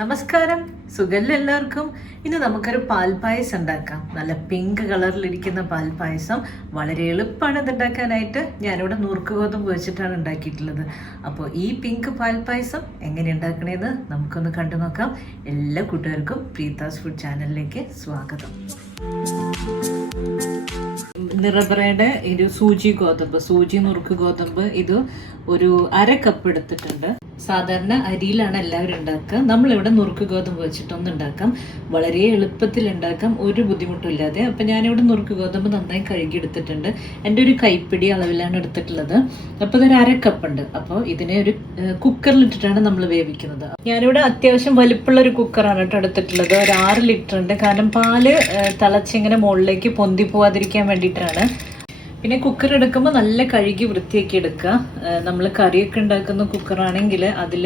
നമസ്കാരം, സുഖല്ലേ എല്ലാവർക്കും. ഇന്ന് നമുക്കൊരു പാൽപ്പായസം ഉണ്ടാക്കാം. നല്ല പിങ്ക് കളറിലിരിക്കുന്ന പാൽപ്പായസം വളരെ എളുപ്പമാണ് ഇത് ഉണ്ടാക്കാനായിട്ട്. ഞാനിവിടെ നുറുക്കുകോതമ്പ് വെച്ചിട്ടാണ് ഉണ്ടാക്കിയിട്ടുള്ളത്. അപ്പോൾ ഈ പിങ്ക് പാൽപ്പായസം എങ്ങനെ ഉണ്ടാക്കണേന്ന് നമുക്കൊന്ന് കണ്ടു നോക്കാം. എല്ലാ കൂട്ടുകാർക്കും പ്രീതാസ് ഫുഡ് ചാനലിലേക്ക് സ്വാഗതം. നിറബ്രയുടെ ഒരു സൂചി നുറുക്ക് ഗോതമ്പ് ഇത് ഒരു 1/2 കപ്പ് എടുത്തിട്ടുണ്ട്. സാധാരണ അരിയിലാണ് എല്ലാവരും ഉണ്ടാക്കുക. നമ്മളിവിടെ നുറുക്ക് ഗോതമ്പ് വെച്ചിട്ടൊന്നും ഉണ്ടാക്കാം. വളരെ എളുപ്പത്തിൽ ഉണ്ടാക്കാം, ഒരു ബുദ്ധിമുട്ടും ഇല്ലാതെ. അപ്പം ഞാനിവിടെ നുറുക്ക് ഗോതമ്പ് നന്നായി കഴുകി എടുത്തിട്ടുണ്ട്. എൻ്റെ ഒരു കൈപ്പിടി അളവിലാണ് എടുത്തിട്ടുള്ളത്. അപ്പോൾ ഇതൊരു 1/2 കപ്പ് ഉണ്ട്. അപ്പോൾ ഇതിനെ ഒരു കുക്കറിലിട്ടിട്ടാണ് നമ്മൾ വേവിക്കുന്നത്. ഞാനിവിടെ അത്യാവശ്യം വലിപ്പമുള്ള ഒരു കുക്കറാണ് കേട്ടോ എടുത്തിട്ടുള്ളത്. ഒരു 6 ലിറ്റർ ഉണ്ട്. കാരണം പാല് തിളച്ചിങ്ങനെ മുകളിലേക്ക് പൊന്തി പോവാതിരിക്കാൻ വേണ്ടിയിട്ടാണ്. പിന്നെ കുക്കർ എടുക്കുമ്പോൾ നല്ല കഴുകി വൃത്തിയാക്കി എടുക്കുക. നമ്മൾ കറിയൊക്കെ ഉണ്ടാക്കുന്ന കുക്കറാണെങ്കിൽ അതിൽ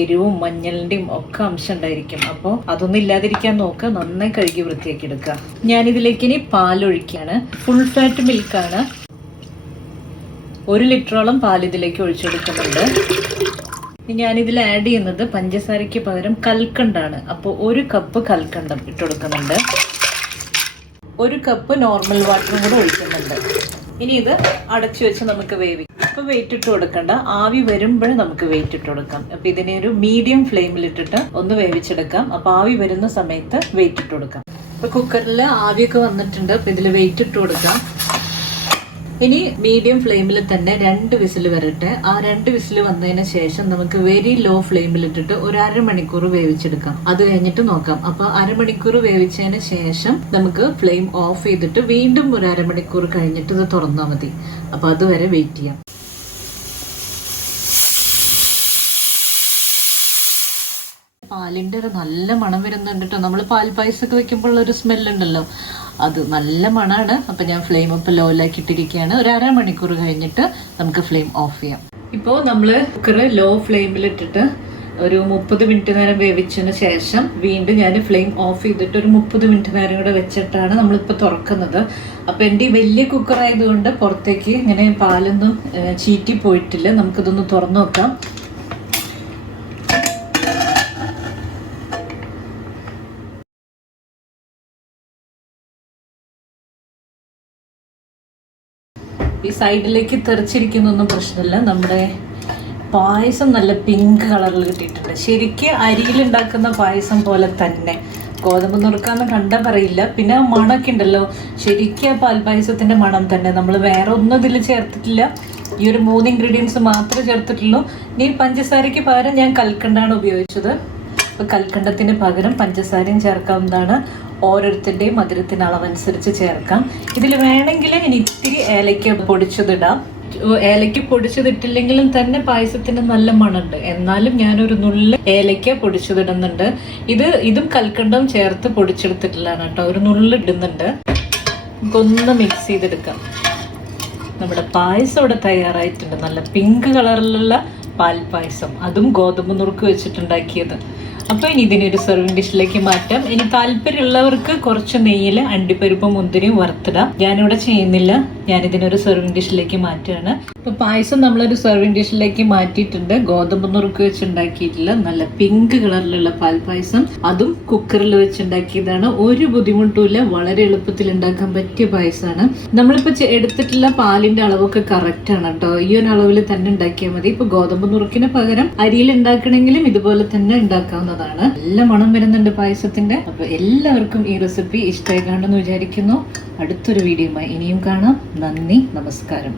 എരിവും മഞ്ഞളിൻ്റെയും ഒക്കെ അംശം ഉണ്ടായിരിക്കും. അപ്പോൾ അതൊന്നും ഇല്ലാതിരിക്കാൻ നോക്കുക. നന്നായി കഴുകി വൃത്തിയാക്കി എടുക്കുക. ഞാനിതിലേക്ക് ഇനി പാലൊഴിക്കുകയാണ്. Full fat മിൽക്കാണ്. 1 ലിറ്ററോളം പാൽ ഇതിലേക്ക് ഒഴിച്ചെടുക്കുന്നുണ്ട്. ഞാനിതിൽ ആഡ് ചെയ്യുന്നത് പഞ്ചസാരയ്ക്ക് പകരം കൽക്കണ്ടാണ്. അപ്പോൾ 1 കപ്പ് കൽക്കണ്ടം ഇട്ടുകൊടുക്കുന്നുണ്ട്. 1 കപ്പ് നോർമൽ വാട്ടറും കൂടെ ഒഴിക്കുന്നുണ്ട്. ഇനി ഇത് അടച്ചു വെച്ച് നമുക്ക് വേവിക്കാം. അപ്പോൾ വെയിറ്റ് ഇട്ട് കൊടുക്കണ്ട, ആവി വരുമ്പോൾ നമുക്ക് വെയിറ്റ് ഇട്ട് കൊടുക്കാം. അപ്പോൾ ഇതിനെ ഒരു മീഡിയം ഫ്ലെയിമിലിട്ടിട്ട് ഒന്ന് വേവിച്ചെടുക്കാം. അപ്പോൾ ആവി വരുന്ന സമയത്ത് വെയിറ്റ് ഇട്ട് കൊടുക്കാം. അപ്പോൾ കുക്കറിൽ ആവിയൊക്കെ വന്നിട്ടുണ്ട്. അപ്പോൾ ഇതിൽ വെയിറ്റ് ഇട്ട് കൊടുക്കാം. ഇനി മീഡിയം ഫ്ലെയിമിൽ തന്നെ 2 വിസിൽ വരട്ടെ. ആ 2 വിസിൽ വന്നതിന് ശേഷം നമുക്ക് വെരി ലോ ഫ്ലെയിമിലിട്ടിട്ട് ഒരു 1/2 മണിക്കൂർ വേവിച്ചെടുക്കാം. അത് കഴിഞ്ഞിട്ട് നോക്കാം. അപ്പൊ 1/2 മണിക്കൂർ വേവിച്ചതിന് ശേഷം നമുക്ക് ഫ്ലെയിം ഓഫ് ചെയ്തിട്ട് വീണ്ടും ഒരു 1/2 മണിക്കൂർ കഴിഞ്ഞിട്ട് ഇത് തുറന്നാൽ മതി. അപ്പൊ അതുവരെ വെയിറ്റ് ചെയ്യാം. പാലിൻ്റെ ഒരു നല്ല മണം വരുന്നുണ്ട് കേട്ടോ. നമ്മൾ പാൽപ്പായസമൊക്കെ വെക്കുമ്പോൾ ഒരു സ്മെല്ലുണ്ടല്ലോ, അത് നല്ല മണമാണ്. അപ്പം ഞാൻ ഫ്ലെയിം ഇപ്പോൾ ലോയിലാക്കിയിട്ടിരിക്കുകയാണ്. ഒരു 1/2 മണിക്കൂർ കഴിഞ്ഞിട്ട് നമുക്ക് ഫ്ലെയിം ഓഫ് ചെയ്യാം. ഇപ്പോൾ നമ്മൾ കുക്കർ ലോ ഫ്ലെയിമിലിട്ടിട്ട് ഒരു 30 മിനിറ്റ് നേരം വേവിച്ചതിന് ശേഷം വീണ്ടും ഞാൻ ഫ്ലെയിം ഓഫ് ചെയ്തിട്ട് ഒരു 30 മിനിറ്റ് നേരം കൂടെ വെച്ചിട്ടാണ് നമ്മളിപ്പോൾ തുറക്കുന്നത്. അപ്പോൾ എൻ്റെ ഈ വലിയ കുക്കർ ആയതുകൊണ്ട് പുറത്തേക്ക് ഇങ്ങനെ പാലൊന്നും ചീറ്റി പോയിട്ടില്ല. നമുക്കിതൊന്ന് തുറന്നു നോക്കാം. ഈ സൈഡിലേക്ക് തെറിച്ചിരിക്കുന്നൊന്നും പ്രശ്നമില്ല. നമ്മുടെ പായസം നല്ല പിങ്ക് കളറിൽ കിട്ടിയിട്ടുണ്ട്. ശരിക്കും അരിയിലുണ്ടാക്കുന്ന പായസം പോലെ തന്നെ. ഗോതമ്പ് നുറുക്കാന്ന് കണ്ടാൽ പറയില്ല. പിന്നെ മണമൊക്കെ ഉണ്ടല്ലോ, ശരിക്കും പാൽപ്പായസത്തിൻ്റെ മണം തന്നെ. നമ്മൾ വേറെ ഒന്നും ഇതിൽ ചേർത്തിട്ടില്ല. ഈ ഒരു 3 ഇൻഗ്രീഡിയൻസ് മാത്രമേ ചേർത്തിട്ടുള്ളൂ. ഇനി പഞ്ചസാരയ്ക്ക് പകരം ഞാൻ കൽക്കണ്ടാണ് ഉപയോഗിച്ചത്. അപ്പോൾ കൽക്കണ്ടത്തിന് പകരം പഞ്ചസാരയും ചേർക്കാവുന്നതാണ്. ഓരോരുത്തരുടെയും മധുരത്തിന് അളവനുസരിച്ച് ചേർക്കാം. ഇതിൽ വേണമെങ്കിൽ ഇനി ഇത്തിരി ഏലക്ക പൊടിച്ചതിടാം. ഏലക്ക പൊടിച്ചതിട്ടില്ലെങ്കിലും തന്നെ പായസത്തിന് നല്ല മണമുണ്ട്. എന്നാലും ഞാനൊരു നുള്ള് ഏലക്ക പൊടിച്ചതിടുന്നുണ്ട്. ഇതും കൽക്കണ്ടവും ചേർത്ത് പൊടിച്ചെടുത്തിട്ടുള്ളതാണ് കേട്ടോ. ഒരു നുള്ള് ഇടുന്നുണ്ട്. നമുക്കൊന്ന് മിക്സ് ചെയ്തെടുക്കാം. നമ്മുടെ പായസം ഇവിടെ തയ്യാറായിട്ടുണ്ട്. നല്ല പിങ്ക് കളറിലുള്ള പാൽപ്പായസം, അതും ഗോതമ്പ് നുറുക്ക് വെച്ചിട്ടുണ്ടാക്കിയത്. അപ്പോൾ ഇനി ഇതിനൊരു സെർവിങ് ഡിഷിലേക്ക് മാറ്റാം. ഇനി താല്പര്യമുള്ളവർക്ക് കുറച്ച് നെയ്യിൽ അണ്ടിപ്പരിപ്പും മുന്തിരിയും വറുത്തിടാം. ഞാനിവിടെ ചെയ്യുന്നില്ല. ഞാനിതിനൊരു സെർവിങ് ഡിഷിലേക്ക് മാറ്റുകയാണ്. അപ്പോൾ പായസം നമ്മളൊരു സെർവിങ് ഡിഷിലേക്ക് മാറ്റിയിട്ടുണ്ട്. ഗോതമ്പ് നുറുക്ക് വെച്ചുണ്ടാക്കിയിട്ടില്ല, നല്ല പിങ്ക് കളറിലുള്ള പാൽപ്പായസം, അതും കുക്കറിൽ വെച്ചുണ്ടാക്കിയതാണ്. ഒരു ബുദ്ധിമുട്ടുമില്ല, വളരെ എളുപ്പത്തിൽ ഉണ്ടാക്കാൻ പറ്റിയ പായസമാണ്. നമ്മളിപ്പോൾ എടുത്തിട്ടുള്ള പാലിൻ്റെ അളവൊക്കെ കറക്റ്റാണ് കേട്ടോ. ഈ ഒരു അളവിൽ തന്നെ ഉണ്ടാക്കിയാൽ മതി. ഇപ്പോൾ ഗോതമ്പ് നുറുക്കിന് പകരം അരിയിൽ ഉണ്ടാക്കണമെങ്കിലും ഇതുപോലെ തന്നെ ഉണ്ടാക്കാവുന്നതാണ്. നല്ല മണം വരുന്നുണ്ട് പായസത്തിന്റെ. അപ്പൊ എല്ലാവർക്കും ഈ റെസിപ്പി ഇഷ്ടമായി കാണുമെന്ന് വിചാരിക്കുന്നു. അടുത്തൊരു വീഡിയോയുമായി ഇനിയും കാണാം. നന്ദി, നമസ്കാരം.